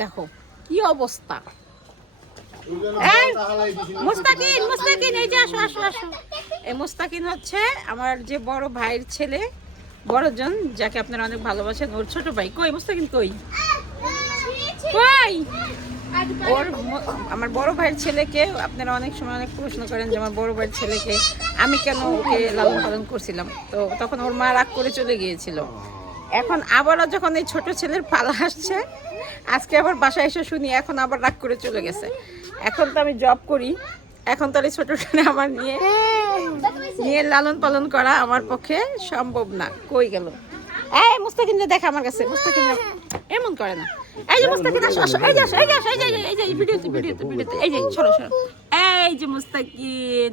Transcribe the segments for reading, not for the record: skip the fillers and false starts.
দেখো কি অবস্থা। এই মুস্তাকিন, মুস্তাকিন এই যে আসো আসো আসো। এই মুস্তাকিন হচ্ছে আমার যে বড় ভাইয়ের ছেলে, বড়জন, যাকে আপনারা অনেক ভালোবাসেন, ওর ছোট ভাই। কই মুস্তাকিন কই? কই ওর আমার বড় ভাইয়ের ছেলেকে আপনারা অনেক সময় অনেক প্রশ্ন করেন যে আমার বড় ভাইয়ের ছেলেকে আমি কেন ওকে লালন পালন করছিলাম, তো তখন ওর মা রাগ করে চলে গিয়েছিল। এখন আবারও যখন এই ছোট ছেলের পালা আসছে, আজকে আবার বাসায় এসে শুনি এখন আবার রাগ করে চলে গেছে। এখন তো আমি জব করি, এখন তো আর এই ছোটটা আমার নিয়ে নিয়ে লালন পালন করা আমার পক্ষে সম্ভব না। কই গেল? এই মুস্তাকিন দেখা আমার কাছে। মুস্তাকিন এমন করে না। এই যে মুস্তাকিন আসো আসো, এই যে আসো, এই যে আসো, এই যে এই যে ভিডিওতে ভিডিওতে ভিডিওতে এই যে সরো সরো। এই যে মুস্তাকিন,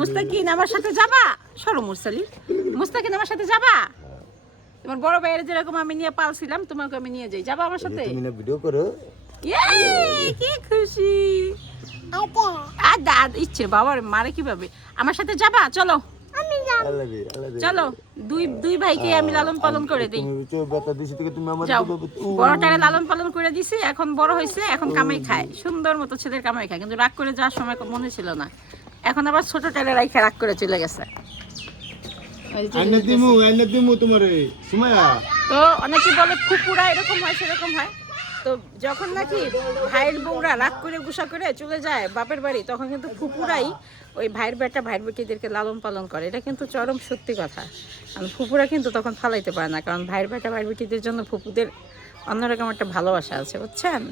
মুস্তাকিন আমার সাথে যাবা? সরো মুরসালি, মুস্তাকিন আমার সাথে যাবা? তোমার বড় ভাইয়ের যেরকম আমি নিয়ে পালছিলাম তোমাকে আমি নিয়ে যাই, যাবা আমার সাথে? তুমি না ভিডিও করো? ইয়ে কি খুশি। আদা ইচ্ছে বাবার মারে কিভাবে? আমার সাথে যাবা? চলো চলো, দুই ভাইকে আমি লালন পালন করে দিই। বড়টারে লালন পালন করে দিছি, এখন বড় হয়েছে, এখন কামাই খায় সুন্দর মতো, ছেলের কামাই খায়। কিন্তু রাগ করে যাওয়ার সময় মনে ছিল না, এখন আবার ছোটটারে রাইখা রাগ করে চলে গেছে। তো অনেকে বলে ফুপুরা এরকম হয় সেরকম হয়। তো যখন নাকি ভাইয়ের বউরা রাগ করে গুসা করে চলে যায় বাপের বাড়ি, তখন কিন্তু ফুপুরাই ওই ভাইয়ের বেটা ভাইয়ের বেটিদেরকে লালন পালন করে। এটা কিন্তু চরম সত্যি কথা। কারণ ফুপুরা কিন্তু তখন ফালাইতে পারে না, কারণ ভাইয়ের বেটা ভাইয়ের বেটিদের জন্য ফুপুদের অন্যরকম একটা ভালোবাসা আছে, বুঝছেন?